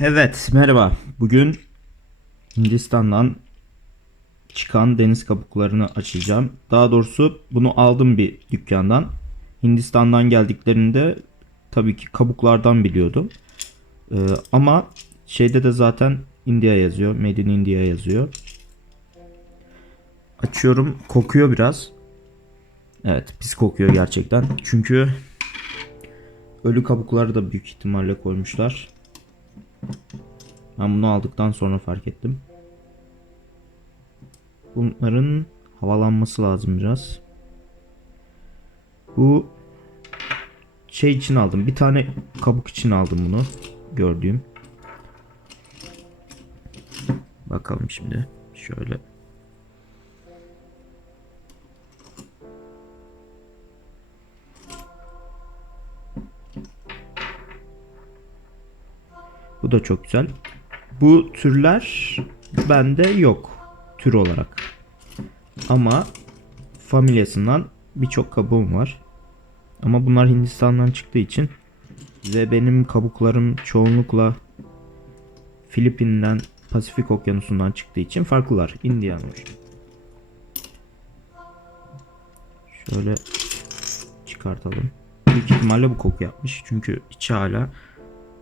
Evet, merhaba. Bugün Hindistan'dan çıkan deniz kabuklarını açacağım. Daha doğrusu bunu aldım bir dükkandan. Hindistan'dan geldiklerinde tabii ki kabuklardan biliyordum. Ee, ama şeyde de zaten India yazıyor. Made in India yazıyor. Açıyorum. Kokuyor biraz. Evet, pis kokuyor gerçekten. Çünkü ölü kabukları da büyük ihtimalle koymuşlar. Ben bunu aldıktan sonra fark ettim. Bunların havalanması lazım biraz. Bu şey için aldım. Bir tane kabuk için aldım bunu. Gördüğüm. Bakalım şimdi. Şöyle. Bu da çok güzel. Bu türler bende yok tür olarak. Ama familyasından birçok kabuğum var. Ama bunlar Hindistan'dan çıktığı için ve benim kabuklarım çoğunlukla Filipin'den Pasifik Okyanusu'ndan çıktığı için farklılar. Indiyanmış. Şöyle çıkartalım. Büyük ihtimalle bu koku yapmış. Çünkü içi hala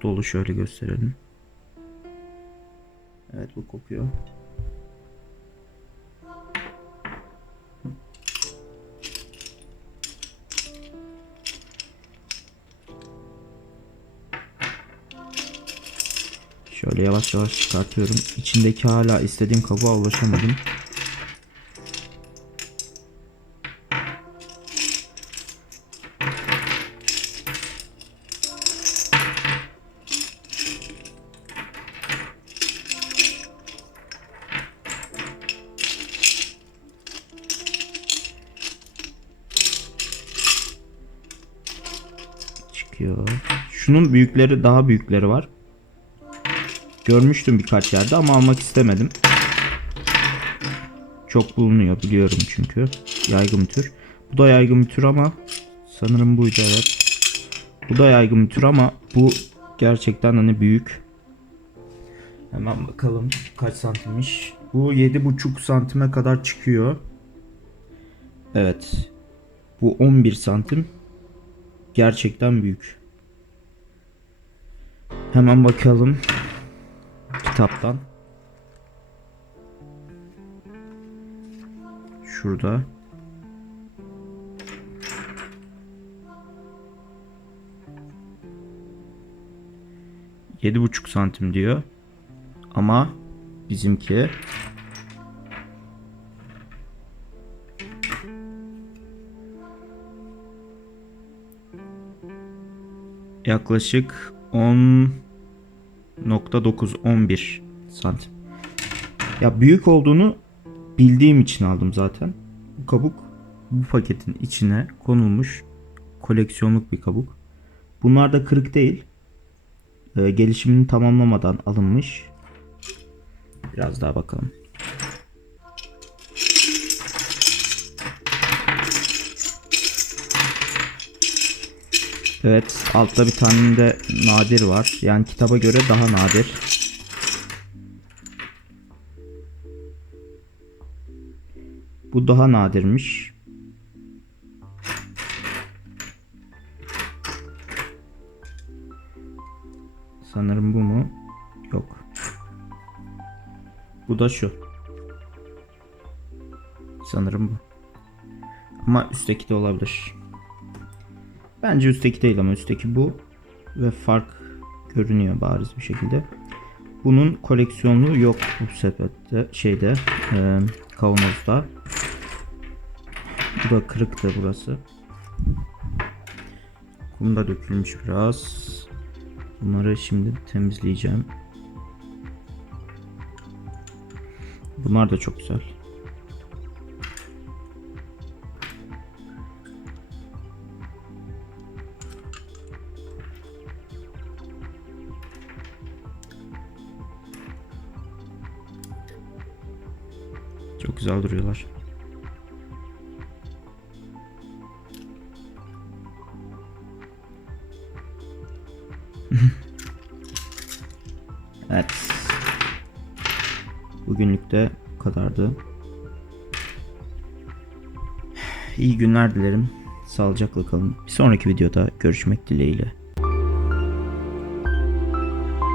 dolu şöyle gösterelim. Evet bu kokuyor. Şöyle yavaş yavaş çıkartıyorum. İçindeki hala istediğim kabuğa ulaşamadım. Çıkıyor. Şunun büyükleri daha büyükleri var. Görmüştüm birkaç yerde ama almak istemedim. Çok bulunuyor biliyorum çünkü. Yaygın bir tür. Bu da yaygın bir tür ama sanırım buydu evet. Bu da yaygın bir tür ama bu gerçekten hani büyük. Hemen bakalım kaç santimmiş. Bu 7,5 santime kadar çıkıyor. Evet. Bu 11 santim. Gerçekten büyük. Hemen bakalım kitaptan. Şurada. Yedi buçuk santim diyor. Ama bizimki yaklaşık 10.9 11 santim. Ya büyük olduğunu bildiğim için aldım zaten. Bu kabuk bu paketin içine konulmuş koleksiyonluk bir kabuk. Bunlar da kırık değil. Ee, gelişimini tamamlamadan alınmış. Biraz daha bakalım. Evet altta bir tane de nadir var. Yani kitaba göre daha nadir. Bu daha nadirmiş. Sanırım bu mu? Yok. Bu da şu. Sanırım bu. Ama üstteki de olabilir. Bence üstteki değil ama üstteki bu. Ve fark görünüyor bariz bir şekilde. Bunun koleksiyonluğu yok bu sepette şeyde e, kavanozda. Bu da kırıktı burası. Kum da dökülmüş biraz. Bunları şimdi temizleyeceğim. Bunlar da çok güzel. Çok güzel duruyorlar. Evet. Bugünlük de bu kadardı. İyi günler dilerim. Sağlıcakla kalın. Bir sonraki videoda görüşmek dileğiyle.